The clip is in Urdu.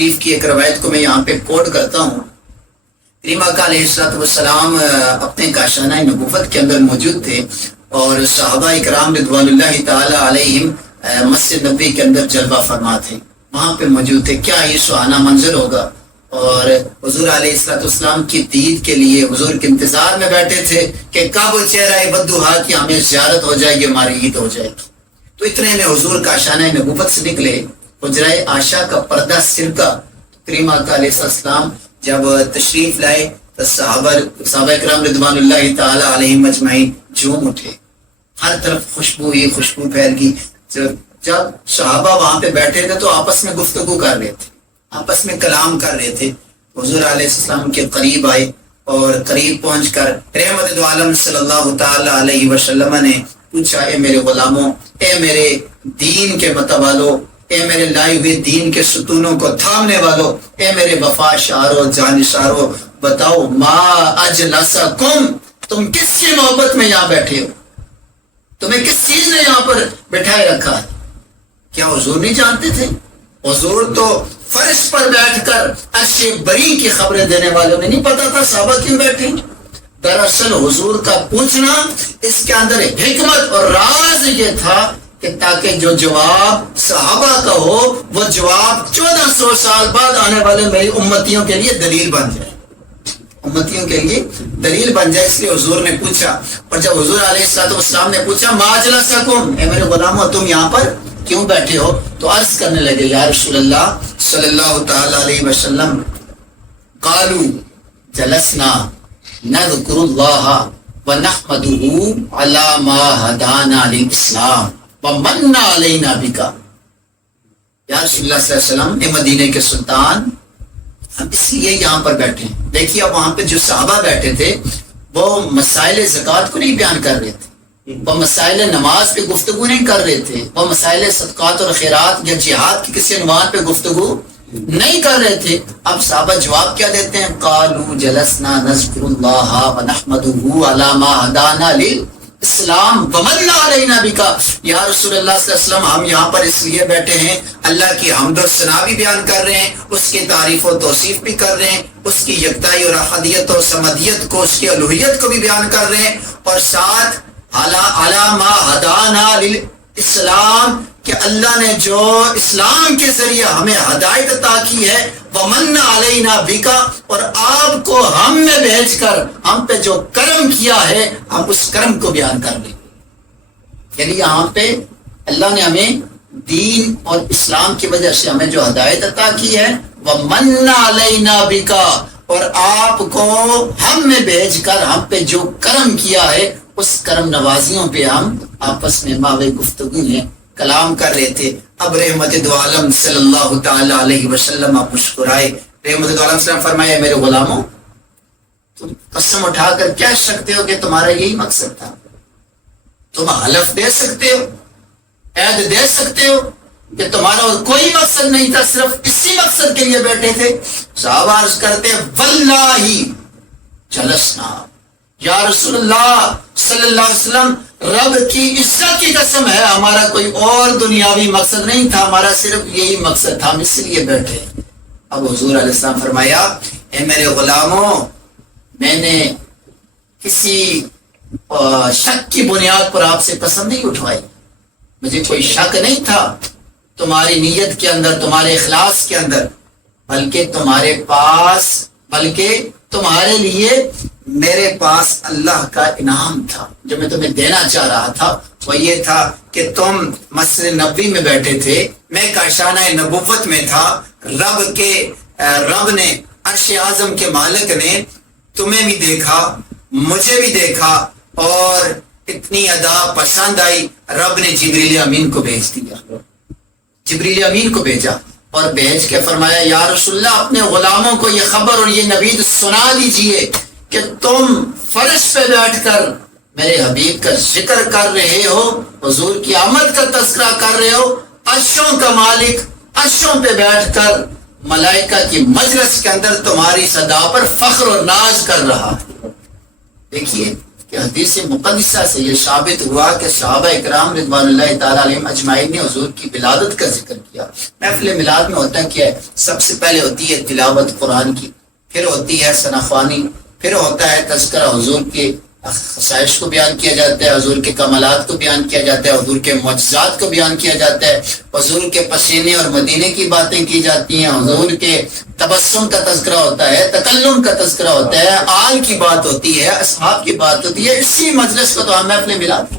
شریف کی ایک روایت کو میں یہاں پہ کوٹ کرتا ہوں. کریم آقا علیہ السلام اپنے کاشانہ نبوت کے اندر موجود تھے اور صحابہ اکرام رضوان اللہ تعالی علیہم مسجد نبوی کے اندر جلوہ فرما تھے، وہاں پہ موجود تھے. کیا یہ سہانا منظر ہوگا. اور حضور علیہ السلام کی دید کے لیے حضور کے انتظار میں بیٹھے تھے کہ کب چہرہ بدوہا کی ہمیں زیارت ہو جائے گی، ہماری عید ہو جائے گی. تو اتنے میں حضور کا شانہ نبوت سے نکلے. حجرہ عائشہ کا پردہ سرکا. کریم آقا علیہ السلام جب تشریف لائے تو صحابہ اکرام رضوان اللہ تعالی علیہم اجمعین جھوم اٹھے، ہر طرف خوشبو ہی خوشبو پھیل گئی. جب صحابہ وہاں پہ بیٹھے تھے تو آپس میں گفتگو کر رہے تھے، آپس میں کلام کر رہے تھے. حضور علیہ السلام کے قریب آئے اور قریب پہنچ کر رحمت دو عالم صلی اللہ تعالی علیہ وسلم نے پوچھا، اے میرے غلاموں، اے میرے دین کے متوالو، اے میرے لائے ہوئے دین کے ستونوں کو تھامنے والو، اے میرے وفا شارو جانشارو، بتاؤ ما اجلسکم، تم کس کی محبت میں یہاں بیٹھے ہو، تمہیں کس چیز نے یہاں پر بٹھائے رکھا ہے. کیا حضور نہیں جانتے تھے؟ حضور تو فرش پر بیٹھ کر عرش بری کی خبریں دینے والوں نے نہیں پتا تھا صحابہ کیوں بیٹھے. دراصل حضور کا پوچھنا اس کے اندر حکمت اور راز یہ تھا کہ تاکہ جو جواب صحابہ کا ہو وہ جواب 1400 سال بعد آنے والے میری امتیوں کے لیے دلیل بن جائے، امتیوں کے لیے دلیل بن جائے. اس لیے حضور نے پوچھا. اور جب حضور علیہ السلام نے پوچھا ما اجلسکم، اے میرے غلاموں تم یہاں پر کیوں بیٹھے ہو، تو عرض کرنے لگے یا رسول اللہ صلی اللہ تعالی علیہ وسلم، قالوا جلسنا نذکر اللہ ونحمده علی ما ہدانا للاسلام ومن علینا بک. یا رسول اللہ صلی اللہ علیہ وسلم، اے مدینے کے سلطان، ہم اس لیے یہاں پر بیٹھے ہیں. دیکھیے اب وہاں پہ جو صحابہ بیٹھے تھے وہ مسائل زکوٰۃ کو نہیں بیان کر رہے تھے، وہ مسائل نماز پہ گفتگو نہیں کر رہے تھے، وہ مسائل صدقات اور خیرات یا جہاد کی کسی عنوان پہ گفتگو نہیں کر رہے تھے. اب صحابہ جواب کیا دیتے ہیں؟ قالوا جلسنا نذکر اللہ ونحمده علی ما ہدانا للاسلام ومن علینا بک. یا رسول اللہ صلی اللہ علیہ وسلم، ہم یہاں پر اس لیے بیٹھے ہیں، اللہ کی حمد و ثنا بھی بیان کر رہے ہیں، اس کی تعریف و توصیف بھی کر رہے ہیں، اس کی یکتائی اور احدیت و صمدیت کو، اس کی الوہیت کو بھی بیان کر رہے ہیں، اور ساتھ علامہ ہدانا للاسلام کہ اللہ نے جو اسلام کے ذریعے ہمیں ہدایت عطا کی ہے، ومن علینا بکا، اور آپ کو ہم میں بھیج کر ہم پہ جو کرم کیا ہے ہم اس کرم کو بیان کر لیں. یعنی یہاں پہ اللہ نے ہمیں دین اور اسلام کی وجہ سے ہمیں جو ہدایت عطا کی ہے، ومن علینا بکا، اور آپ کو ہم میں بھیج کر ہم پہ جو کرم کیا ہے اس کرم نوازیوں پہ ہم آپس میں ماوے گفتگو میں کلام کر رہے تھے. اب رحمت دو عالم صلی اللہ تعالی علیہ وسلم آپ مسکرائے. رحمت دو عالم صلی اللہ فرمایا، میرے غلاموں تم قسم اٹھا کر کہہ سکتے ہو کہ تمہارا یہی مقصد تھا، تم حلف دے سکتے ہو، عہد دے سکتے ہو کہ تمہارا اور کوئی مقصد نہیں تھا، صرف اسی مقصد کے لیے بیٹھے تھے. صحابہ عرض کرتے واللہ جلسنا، یا رسول اللہ صلی اللہ علیہ وسلم رب کی عزت کی قسم ہے ہمارا کوئی اور دنیاوی مقصد نہیں تھا، ہمارا صرف یہی مقصد تھا، ہم اس لیے بیٹھے. اب حضور علیہ السلام فرمایا، اے میرے غلاموں، میں نے کسی شک کی بنیاد پر آپ سے قسم نہیں اٹھوائی، مجھے کوئی شک نہیں تھا تمہاری نیت کے اندر، تمہارے اخلاص کے اندر، بلکہ تمہارے لیے میرے پاس اللہ کا انعام تھا. جو میں تمہیں دینا چاہ رہا تھا وہ یہ تھا کہ تم مسجد نبوی میں بیٹھے تھے، میں کاشانہ نبوت میں تھا، رب نے عرش اعظم کے مالک نے تمہیں بھی دیکھا، مجھے بھی دیکھا، اور اتنی ادا پسند آئی، رب نے جبریل امین کو بھیج دیا، جبریل امین کو بھیجا اور بھیج کے فرمایا، یا رسول اللہ اپنے غلاموں کو یہ خبر اور یہ نوید سنا دیجئے کہ تم فرش پہ بیٹھ کر میرے حبیب کا ذکر کر رہے ہو، حضور کی آمد کا تذکرہ کر رہے ہو، عرشوں کا مالک عرشوں پہ بیٹھ کر ملائکہ کی مجلس کے اندر تمہاری صدا پر فخر اور ناز کر رہا ہے. دیکھیے کہ حدیث مقدسہ سے یہ ثابت ہوا کہ صحابہ اکرام رضوان اللہ تعالیٰ علیہم اجمعین نے حضور کی ولادت کا ذکر کیا۔ محفل میلاد میں ہوتا کیا ہے؟ سب سے پہلے ہوتی ہے تلاوت قرآن کی، پھر ہوتی ہے ثنا خوانی، پھر ہوتا ہے تذکرہ حضور کے خصائص کو بیان کیا جاتا ہے، حضور کے کمالات کو بیان کیا جاتا ہے، حضور کے معجزات کو بیان کیا جاتا ہے، حضور کے پسینے اور مدینے کی باتیں کی جاتی ہیں، حضور کے تبسم کا تذکرہ ہوتا ہے، تکلم کا تذکرہ ہوتا ہے، آل کی بات ہوتی ہے، اصحاب کی بات ہوتی ہے۔ اسی مجلس کو تو ہم محفل میلاد